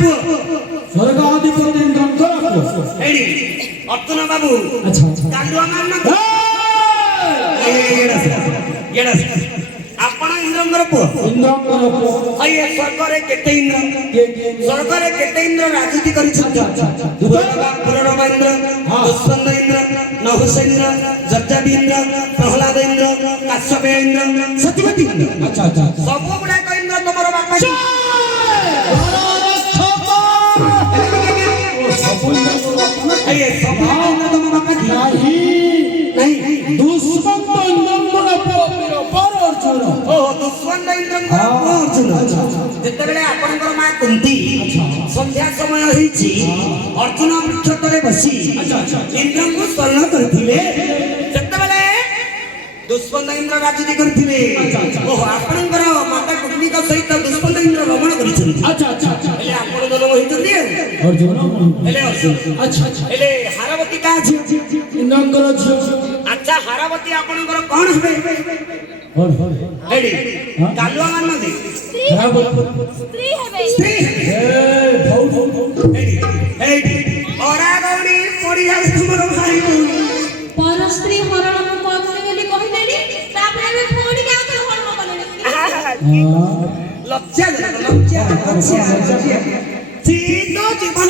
पुओ स्वर्गाधिपति इंद्रंकर पुओ एडी अर्जुन बाबू अच्छा अच्छा गालुआ मारना येडा आपण इंद्रंकर पुओ आये स्वर्ग रे केते इंद्र स्वर्ग रे केते इंद्र राजनीति करिछथि पुररवा इंद्र दुष्यंत इंद्र नहुष इंद्र जर्जबी इंद्र प्रहलाद इंद्र काश्यप इंद्र सत्यवती इंद्र अच्छा अच्छा सब गुडा को इंद्र तमर बापा आये सब इंद्र तम बापा नहीं दुष्मंत इंद्रंकर पुओ पर अर्जुन ओ दुष्यंत इंद्रंकर पुओ अर्जुन जेते बेले आपनकर मा कुंती संध्या समय होईची अर्जुन वृक्ष तले बसी इंद्र को स्वर्ण करथिले जेते बेले दुष्यंत इंद्र राजनीति करथिले ओ आपनकर माता कुंती का सहित दुष्यंत इंद्र रमण करिछन अच्छा अच्छा अच्छा एले आपण जन्म होईचंदी अर्जुन एले अर्जुन अच्छा अच्छा एले हारावती का झी इंद्रंकर झियो अच्छा हारावती आपनकर कोन हेबे एडी गालुआ मान दे स्त्री हेबे स्त्री ए भाऊ एडी एडी ओरा गौरी पड़िया तुमरो भाई पर स्त्री हरण को कोने बोली कहिलेनी तापर में फोड़ी के आउथर हरण कलेनी लज्जा चीतो जीवन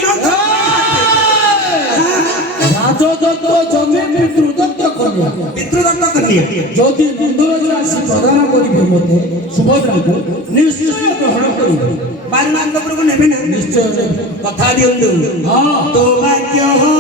राजदत्त जमी पितृदत्त कन्या पितृदत्त कन्या যদি ইন্দ্রজ রাশি প্রদান করিবে মতে সুভদ্রাকে নিশ্চয় গ্রহণ করিবে मान मान को नेबे ना নিশ্চয় कथा दियंदु हां तो भाग्य हो